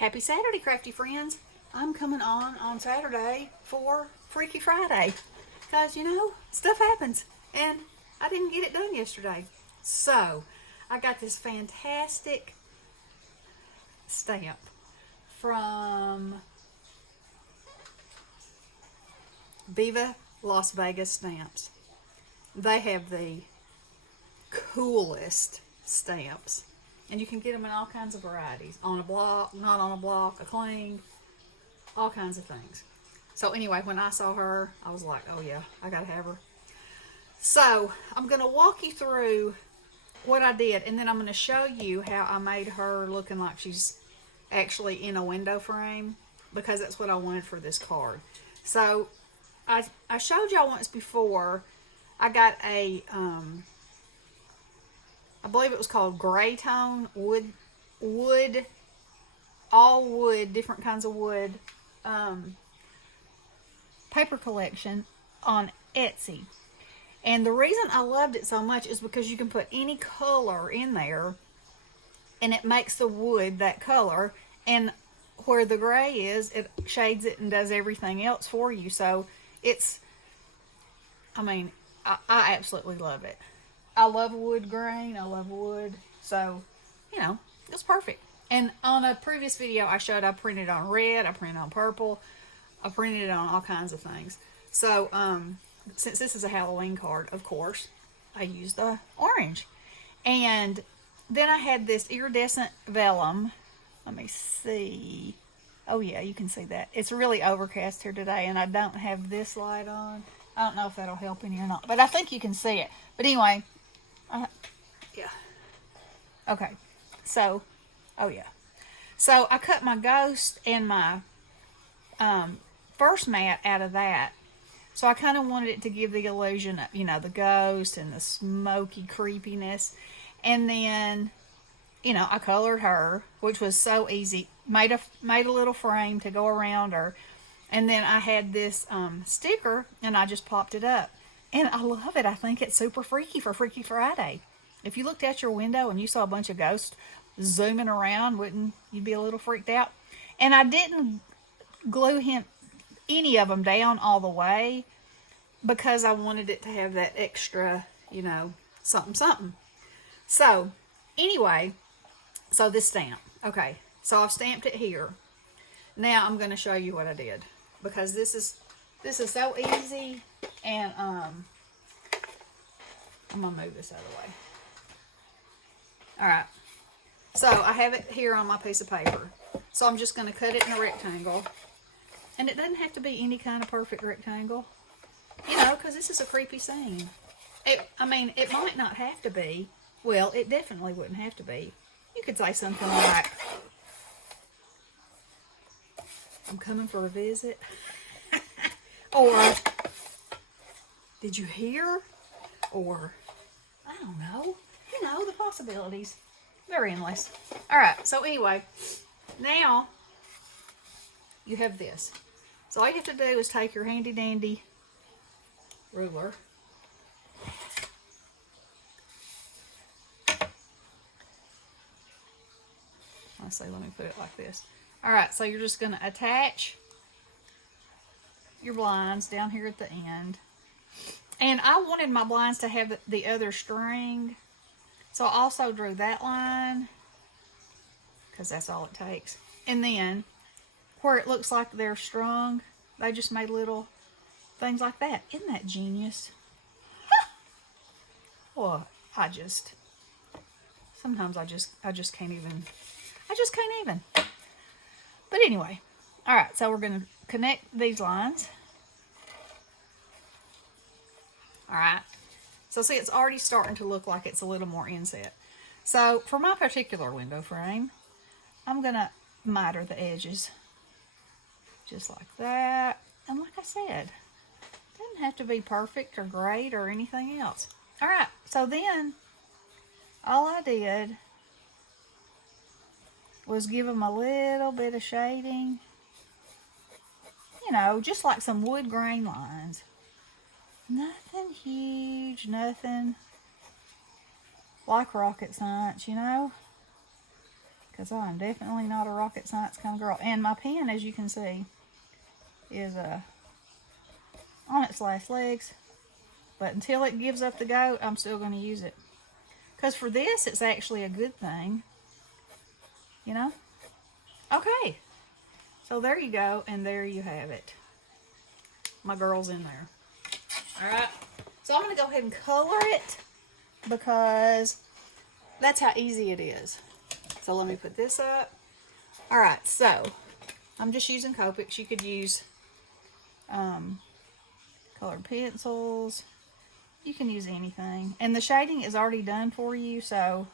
Happy Saturday, crafty friends. I'm coming on Saturday for Freaky Friday. Because, stuff happens. And I didn't get it done yesterday. So, I got this fantastic stamp from Viva Las Vegas Stamps. They have the coolest stamps. And you can get them in all kinds of varieties. On a block, not on a block, a cling, all kinds of things. So anyway, when I saw her, I was like, oh yeah, I gotta have her. So I'm gonna walk you through what I did, and then I'm gonna show you how I made her looking like she's actually in a window frame, because that's what I wanted for this card. So I showed y'all once before, I got a, I believe it was called Gray Tone wood, all wood, different kinds of wood, paper collection on Etsy. And the reason I loved it so much is because you can put any color in there and it makes the wood that color, and where the gray is, it shades it and does everything else for you. So it's, I absolutely love it. I love wood grain. I love wood. So, it's perfect. And on a previous video, I showed I printed on red. I printed on purple. I printed it on all kinds of things. So, since this is a Halloween card, of course, I used the orange. And then I had this iridescent vellum. Let me see. Oh, yeah, you can see that. It's really overcast here today, and I don't have this light on. I don't know if that'll help any or not, but I think you can see it. But anyway, yeah. Okay. So, oh yeah. So I cut my ghost and my first mat out of that. So I kind of wanted it to give the illusion of, the ghost and the smoky creepiness. And then, I colored her, which was so easy. Made a little frame to go around her. And then I had this sticker, and I just popped it up. And I love it. I think it's super freaky for Freaky Friday. If you looked out your window and you saw a bunch of ghosts zooming around, wouldn't you be a little freaked out? And I didn't glue any of them down all the way, because I wanted it to have that extra, something, something. So, anyway, so this stamp. Okay, so I've stamped it here. Now I'm going to show you what I did, because this is so easy. And I'm gonna move this out of the way. All right, so I have it here on my piece of paper, so I'm just going to cut it in a rectangle. And it doesn't have to be any kind of perfect rectangle, because this is a creepy scene. It might not have to be. Well, it definitely wouldn't have to be. You could say something like, I'm coming for a visit. Or, did you hear? Or, I don't know. The possibilities. They're endless. Alright, so anyway, now you have this. So all you have to do is take your handy dandy ruler. Let me put it like this. Alright, so you're just going to attach your blinds down here at the end. And I wanted my blinds to have the other string. So I also drew that line, because that's all it takes. And then, where it looks like they're strung, they just made little things like that. Isn't that genius? Well, sometimes I just can't even. But anyway, all right, so we're going to connect these lines. All right. So see, it's already starting to look like it's a little more inset. So for my particular window frame, I'm going to miter the edges just like that. And like I said, it doesn't have to be perfect or great or anything else. All right. So then all I did was give them a little bit of shading, just like some wood grain lines. Nothing huge, nothing like rocket science, because I'm definitely not a rocket science kind of girl. And my pen, as you can see, is on its last legs. But until it gives up the ghost, I'm still going to use it. Because for this, it's actually a good thing. You know? Okay. So there you go, and there you have it. My girl's in there. Alright. So I'm going to go ahead and color it because that's how easy it is. So let me put this up. Alright, so I'm just using Copics. You could use colored pencils. You can use anything. And the shading is already done for you, so,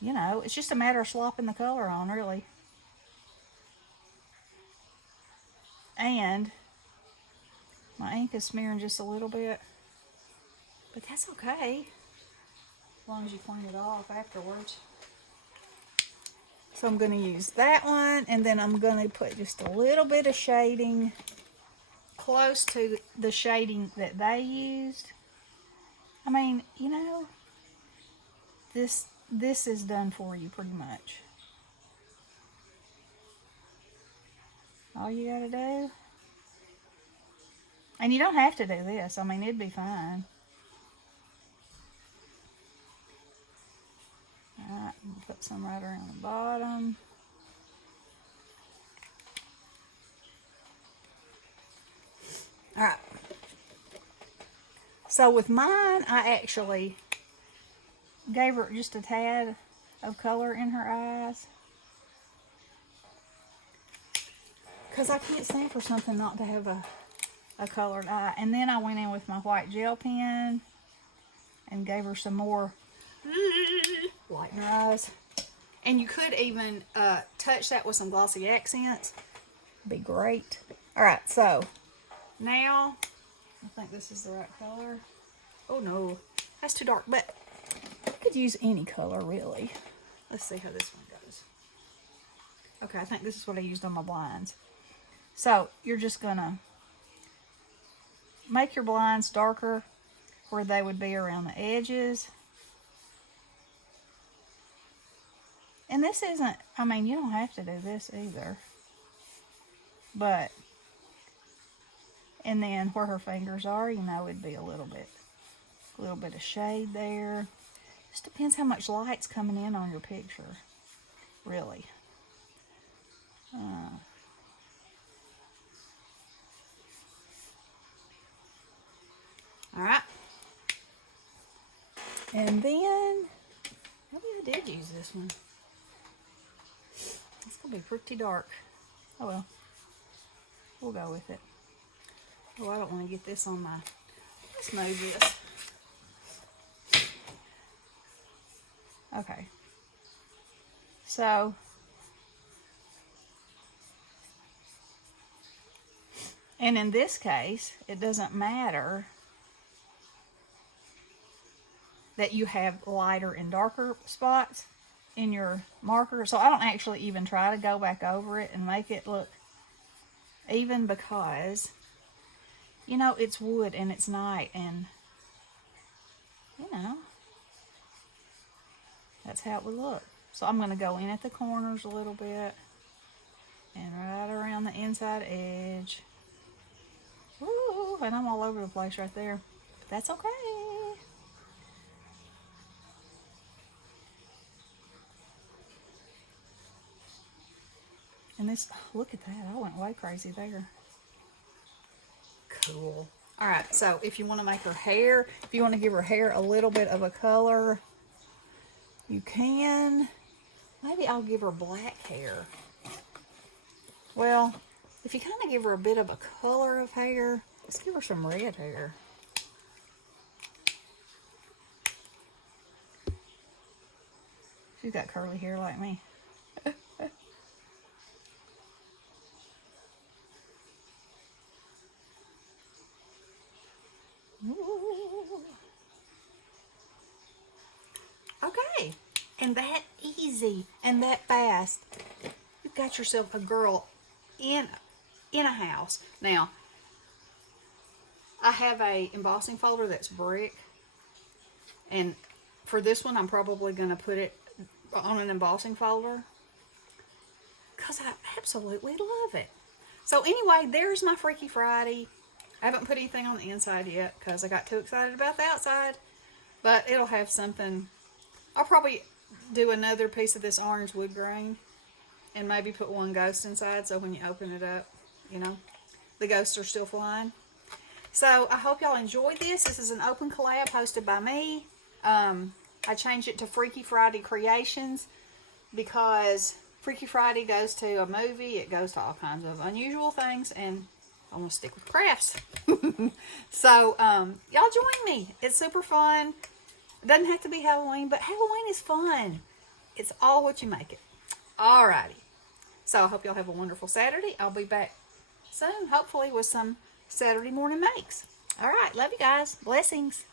you know, it's just a matter of slopping the color on, really. And my ink is smearing just a little bit. But that's okay, as long as you clean it off afterwards. So I'm going to use that one, and then I'm going to put just a little bit of shading close to the shading that they used. I mean, you know, this is done for you pretty much. All you gotta do. And you don't have to do this. I mean, it'd be fine. Alright, put some right around the bottom. Alright. So with mine, I actually gave her just a tad of color in her eyes. Because I can't stand for something not to have a colored eye. And then I went in with my white gel pen and gave her some more light in her eyes. And you could even touch that with some glossy accents. Be great. Alright, so now I think this is the right color. Oh no, that's too dark, but you could use any color really. Let's see how this one goes. Okay, I think this is what I used on my blinds. So you're just gonna make your blinds darker where they would be around the edges. And this isn't, I mean, you don't have to do this either. But, and then where her fingers are, you know, it'd be a little bit of shade there. Just depends how much light's coming in on your picture, really. Alright. And then, maybe I did use this one. It's going to be pretty dark. Oh well. We'll go with it. Oh, I don't want to get this on my... Let's move this. Okay. So... And in this case, it doesn't matter that you have lighter and darker spots in your marker. So I don't actually even try to go back over it and make it look even because, you know, it's wood and it's night and, you know, that's how it would look. So I'm going to go in at the corners a little bit and right around the inside edge. Ooh, and I'm all over the place right there. But that's okay. And this, look at that. I went way crazy there. Cool. Alright, so if you want to make her hair, if you want to give her hair a little bit of a color, you can. Maybe I'll give her black hair. Well, if you kind of give her a bit of a color of hair, let's give her some red hair. She's got curly hair like me. Okay, and that easy and that fast, you've got yourself a girl in a house. Now, I have a embossing folder that's brick, and for this one I'm probably going to put it on an embossing folder because I absolutely love it. So anyway, there's my Freaky Friday. I haven't put anything on the inside yet because I got too excited about the outside, but it'll have something. I'll probably do another piece of this orange wood grain and maybe put one ghost inside so when you open it up, you know, the ghosts are still flying. So I hope y'all enjoyed this. This is an open collab hosted by me. I changed it to Freaky Friday Creations because Freaky Friday goes to a movie. It goes to all kinds of unusual things, and I want to stick with crafts. So y'all join me. It's super fun. It doesn't have to be Halloween, but Halloween is fun. It's all what you make it. Alrighty. So I hope y'all have a wonderful Saturday. I'll be back soon, hopefully, with some Saturday morning makes. Alright, love you guys. Blessings.